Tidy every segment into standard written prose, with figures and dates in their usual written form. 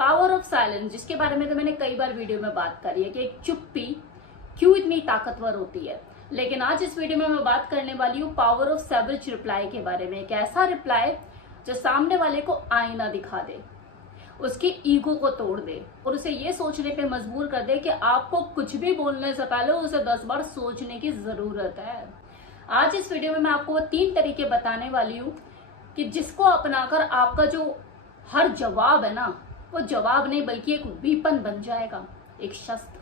Power of silence, जिसके बारे में तो मैंने कई बार वीडियो में बात करी है कि एक चुप्पी क्यों इतनी ताकतवर होती है। लेकिन आज इस वीडियो में मैं बात करने वाली हूँ पावर ऑफ सैवेज रिप्लाई के बारे में। एक ऐसा रिप्लाई जो सामने वाले को आईना दिखा दे, उसकी ईगो को तोड़ दे और उसे ये सोचने पे मजबूर कर दे कि आपको कुछ भी बोलने से पहले उसे 10 बार सोचने की जरूरत है। आज इस वीडियो में मैं आपको वो 3 तरीके बताने वाली हूँ कि जिसको अपनाकर आपका जो हर जवाब है ना, वो जवाब नहीं बल्कि एक वीपन बन जाएगा, एक शस्त्र।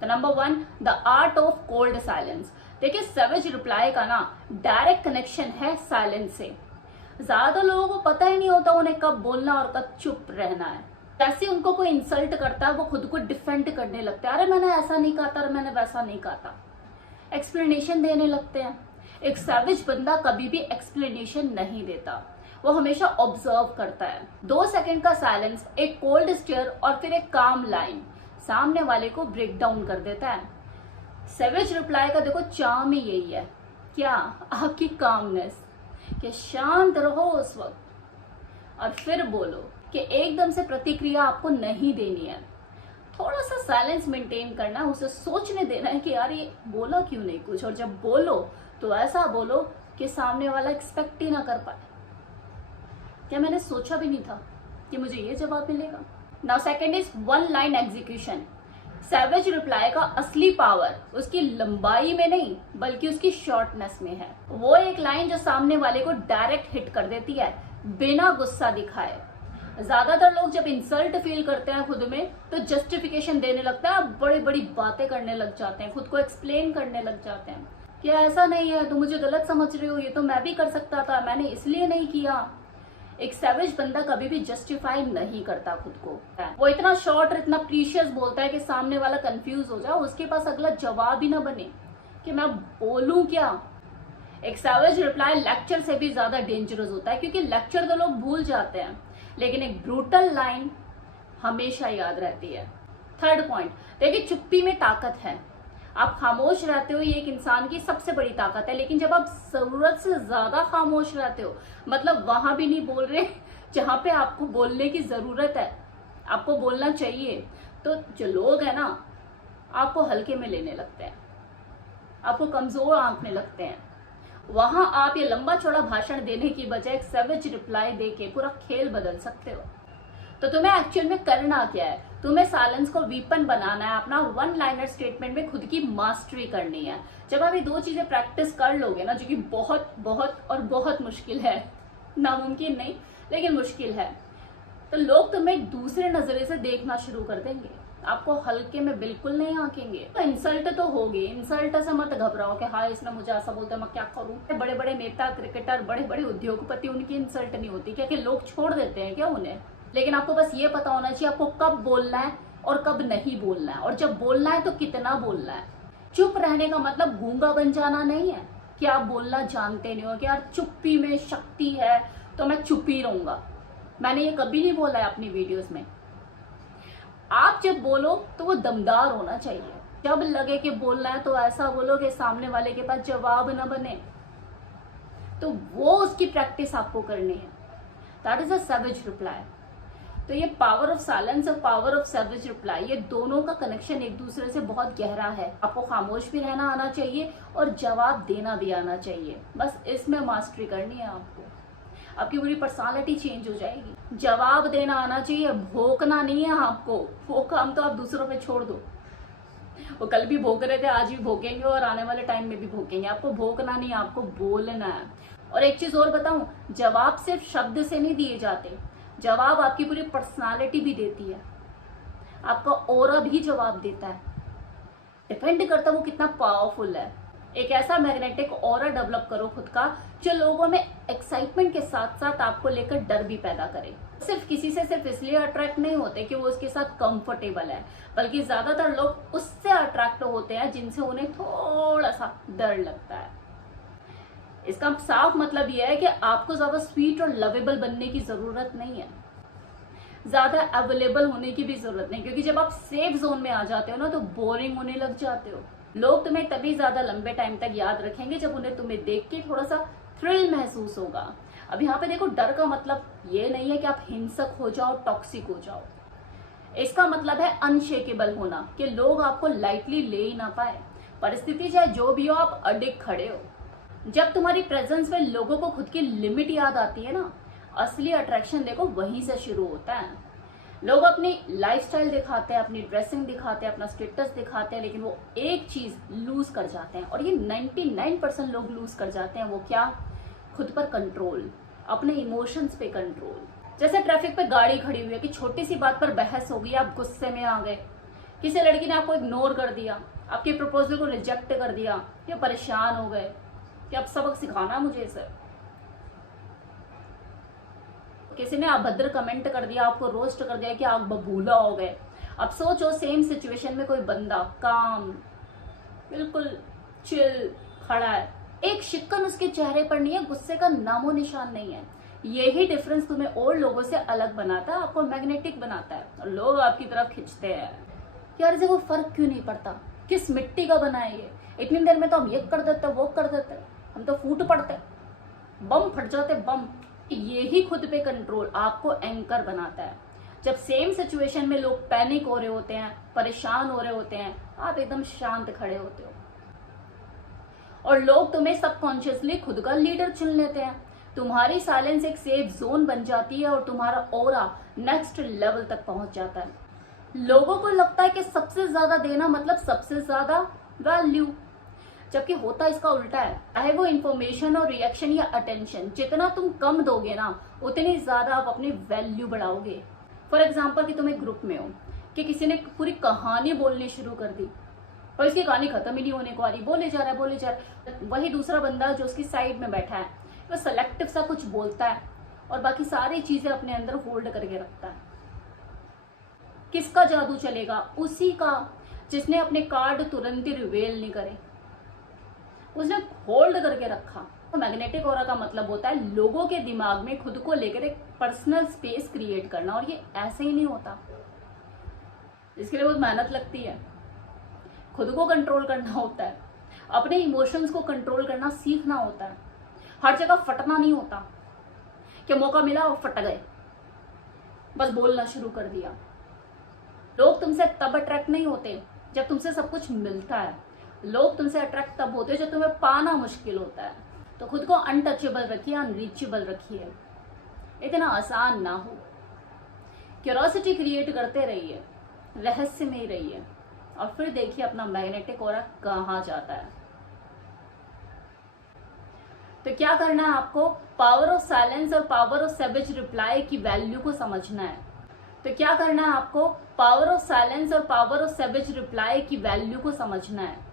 तो number 1, the art of cold silence. देखिए, सैवेज रिप्लाई का ना डायरेक्ट कनेक्शन है साइलेंस से। ज्यादा लोगों को पता ही नहीं होता उन्हें कब बोलना और कब चुप रहना है। जैसे उनको कोई इंसल्ट करता है, वो खुद को डिफेंड करने लगते हैं, अरे मैंने ऐसा नहीं कहा था, मैंने वैसा नहीं कहा था, एक्सप्लेनेशन देने लगते हैं। एक सैवेज बंदा कभी भी एक्सप्लेनेशन नहीं देता, वो हमेशा ऑब्जर्व करता है। 2 सेकंड का साइलेंस, एक कोल्ड स्टेयर और फिर एक काम लाइन सामने वाले को ब्रेक डाउन कर देता है। सैवेज रिप्लाई का देखो चार्म ही यही है, क्या आपकी कामनेस, कि शांत रहो उस वक्त और फिर बोलो, कि एकदम से प्रतिक्रिया आपको नहीं देनी है। थोड़ा सा साइलेंस मेंटेन करना है, उसे सोचने देना है कि यार ये बोला क्यों नहीं कुछ, और जब बोलो तो ऐसा बोलो कि सामने वाला एक्सपेक्ट ही ना कर पाए, क्या मैंने सोचा भी नहीं था कि मुझे ये जवाब मिलेगा। Now second is 1 line execution. Savage reply का असली पावर उसकी लंबाई में नहीं बल्कि उसकी शॉर्टनेस में है। वो एक लाइन जो सामने वाले को डायरेक्ट हिट कर देती है बिना गुस्सा दिखाए। ज्यादातर लोग जब इंसल्ट फील करते हैं खुद में तो जस्टिफिकेशन देने लगते हैं, बड़ी बड़ी बातें करने लग जाते हैं, खुद को एक्सप्लेन करने लग जाते हैं कि ऐसा नहीं है, तुम मुझे गलत समझ रहे हो, ये तो मैं भी कर सकता था, मैंने इसलिए नहीं किया। एक सैवेज बंदा कभी भी जस्टिफाई नहीं करता खुद को। वो इतना शॉर्ट और इतना प्रीशियस बोलता है कि सामने वाला कंफ्यूज हो जाए, उसके पास अगला जवाब ही ना बने कि मैं बोलूं क्या। एक सैवेज रिप्लाई लेक्चर से भी ज्यादा डेंजरस होता है, क्योंकि लेक्चर तो लोग भूल जाते हैं लेकिन एक ब्रूटल लाइन हमेशा याद रहती है। थर्ड पॉइंट, देखिए चुप्पी में ताकत है। आप खामोश रहते हो, ये एक इंसान की सबसे बड़ी ताकत है, लेकिन जब आप जरूरत से ज्यादा खामोश रहते हो, मतलब वहां भी नहीं बोल रहे जहां पे आपको बोलने की जरूरत है, आपको बोलना चाहिए, तो जो लोग हैं ना आपको हल्के में लेने लगते हैं, आपको कमजोर आंकने लगते हैं। वहां आप ये लंबा चौड़ा भाषण देने की बजाय एक सैवेज रिप्लाई देके पूरा खेल बदल सकते हो। तो तुम्हें एक्चुअल में करना क्या है, तुम्हें साइलेंस को वीपन बनाना है, अपना 1 लाइनर स्टेटमेंट में खुद की मास्टरी करनी है। जब आप ये 2 चीजें प्रैक्टिस कर लोगे ना, जो कि बहुत बहुत और बहुत मुश्किल है, नामुमकिन नहीं लेकिन मुश्किल है, तो लोग तुम्हें दूसरे नजरिए से देखना शुरू कर देंगे, आपको हल्के में बिल्कुल नहीं आंकेंगे। तो इंसल्ट तो होगी, इंसल्ट से मत घबराओ कि हाँ इसने मुझे ऐसा बोलता है मैं क्या करूं। बड़े बड़े नेता, क्रिकेटर, बड़े बड़े उद्योगपति, उनकी इंसल्ट नहीं होती, क्या कि लोग छोड़ देते हैं क्या उन्हें। लेकिन आपको बस ये पता होना चाहिए आपको कब बोलना है और कब नहीं बोलना है, और जब बोलना है तो कितना बोलना है। चुप रहने का मतलब गूंगा बन जाना नहीं है कि आप बोलना जानते नहीं हो, कि यार चुप्पी में शक्ति है तो मैं चुप ही रहूंगा। मैंने ये कभी नहीं बोला है अपनी वीडियोस में। आप जब बोलो तो वो दमदार होना चाहिए, जब लगे कि बोलना है तो ऐसा बोलो कि सामने वाले के पास जवाब न बने, तो वो उसकी प्रैक्टिस आपको करनी है। That is a savage reply. तो ये पावर ऑफ साइलेंस और पावर ऑफ सैवेज रिप्लाई, ये दोनों का कनेक्शन एक दूसरे से बहुत गहरा है। आपको खामोश भी रहना आना चाहिए और जवाब देना भी आना चाहिए, बस इसमें मास्टरी करनी है आपको। आपकी पूरी पर्सनालिटी चेंज हो जाएगी। जवाब देना आना चाहिए, भोंकना नहीं है आपको। वो काम तो आप दूसरों पे छोड़ दो, वो कल भी भोंक रहे थे, आज भी भोंकेंगे और आने वाले टाइम में भी भोंकेंगे। आपको भोंकना नहीं, आपको बोलना है। और एक चीज और बताऊं, जवाब सिर्फ शब्द से नहीं दिए जाते, जवाब आपकी पूरी पर्सनालिटी भी देती है, आपका ऑरा भी जवाब देता है। डिपेंड करता है वो कितना पावरफुल है। एक ऐसा मैग्नेटिक ऑरा डेवलप करो खुद का जो लोगों में एक्साइटमेंट के साथ साथ आपको लेकर डर भी पैदा करे। सिर्फ किसी से सिर्फ इसलिए अट्रैक्ट नहीं होते कि वो उसके साथ कंफर्टेबल है, बल्कि ज्यादातर लोग उससे अट्रैक्ट होते हैं जिनसे उन्हें थोड़ा सा डर लगता है। इसका साफ मतलब यह है कि आपको ज्यादा स्वीट और लवेबल बनने की जरूरत नहीं है, ज्यादा अवेलेबल होने की भी जरूरत नहीं, क्योंकि जब आप सेफ जोन में आ जाते हो ना तो बोरिंग होने लग जाते हो। लोग तुम्हें तभी ज्यादा लंबे टाइम तक याद रखेंगे जब उन्हें तुम्हें देख के थोड़ा सा थ्रिल महसूस होगा। अब यहाँ पे देखो, डर का मतलब ये नहीं है कि आप हिंसक हो जाओ, टॉक्सिक हो जाओ। इसका मतलब है अनशेकेबल होना, कि लोग आपको लाइटली ले ही ना पाए। परिस्थिति चाहे जो भी हो, आप अडिग खड़े हो। जब तुम्हारी प्रेजेंस में लोगों को खुद की लिमिट याद आती है ना, असली अट्रैक्शन देखो वहीं से शुरू होता है। लोग अपनी लाइफस्टाइल दिखाते हैं, अपनी ड्रेसिंग दिखाते हैं, अपना स्टेटस दिखाते हैं, लेकिन वो एक चीज लूज कर जाते हैं, और ये 99% लोग लूज कर जाते हैं। वो क्या? खुद पर कंट्रोल, अपने इमोशंस पे कंट्रोल। जैसे ट्रैफिक पे गाड़ी खड़ी हुई है कि छोटी सी बात पर बहस हो गई, आप गुस्से में आ गए, किसी लड़की ने आपको इग्नोर कर दिया, आपके प्रपोजल को रिजेक्ट कर दिया, या परेशान हो गए कि अब सबक सिखाना मुझे इसे। किसी ने अभद्र कमेंट कर दिया, आपको रोस्ट कर दिया कि आप बबूला हो गए। अब सोचो सेम सिचुएशन में कोई बंदा काम, बिल्कुल चिल खड़ा है, एक शिकन उसके चेहरे पर नहीं है, गुस्से का नामो निशान नहीं है। यही डिफरेंस तुम्हें और लोगों से अलग बनाता है, आपको मैग्नेटिक बनाता है, और लोग आपकी तरफ खिंचते हैं। यार इसे कोई फर्क क्यों नहीं पड़ता, किस मिट्टी का बना है ये, इतनी देर में तो हम ये कर देते वो कर देते, हम तो फूट पड़ते, बम फट जाते बम। यही खुद पे कंट्रोल आपको एंकर बनाता है। जब सेम सिचुएशन में लोग पैनिक हो रहे होते हैं, परेशान हो रहे होते हैं, आप एकदम शांत खड़े होते हो, और लोग तुम्हें सबकॉन्शियसली खुद का लीडर चुन लेते हैं। तुम्हारी साइलेंस एक सेफ जोन बन जाती है, और तुम्हारा ऑरा नेक्स्ट लेवल तक पहुंच जाता है। लोगों को लगता है कि सबसे ज्यादा देना मतलब सबसे ज्यादा वैल्यू, जबकि होता इसका उल्टा है। चाहे वो इन्फॉर्मेशन और रिएक्शन या अटेंशन, जितना तुम कम दोगे ना, उतनी ज्यादा आप अपनी वैल्यू बढ़ाओगे। फॉर एग्जाम्पल कि तुम एक ग्रुप में हो, कि किसी ने पूरी कहानी बोलनी शुरू कर दी, और इसकी कहानी खत्म ही नहीं होने को आ रही, बोले जा रहा है। वही दूसरा बंदा जो उसकी साइड में बैठा है, वो सेलेक्टिव सा कुछ बोलता है, और बाकी सारी चीजें अपने अंदर होल्ड करके रखता है। किसका जादू चलेगा? उसी का जिसने अपने कार्ड तुरंत ही रिवेल नहीं करे, उसने होल्ड करके रखा। तो मैग्नेटिक ऑरा का मतलब होता है लोगों के दिमाग में खुद को लेकर एक पर्सनल स्पेस क्रिएट करना, और ये ऐसे ही नहीं होता, इसके लिए बहुत मेहनत लगती है। खुद को कंट्रोल करना होता है, अपने इमोशंस को कंट्रोल करना सीखना होता है। हर जगह फटना नहीं होता कि मौका मिला और फट गए, बस बोलना शुरू कर दिया। लोग तुमसे तब अट्रैक्ट नहीं होते जब तुमसे सब कुछ मिलता है, लोग तुमसे अट्रैक्ट तब होते हैं जब तुम्हें पाना मुश्किल होता है। तो खुद को अनटचेबल रखिए, अनरीचेबल रखिए, इतना आसान ना हो। क्यूरियोसिटी क्रिएट करते रहिए, रहस्य में ही रहिए, और फिर देखिए अपना मैग्नेटिक ऑरा कहाँ जाता है। तो क्या करना है आपको? पावर ऑफ साइलेंस और पावर ऑफ सैवेज रिप्लाई की वैल्यू को समझना है। तो क्या करना है आपको? पावर ऑफ साइलेंस और पावर ऑफ सैवेज रिप्लाई की वैल्यू को समझना है।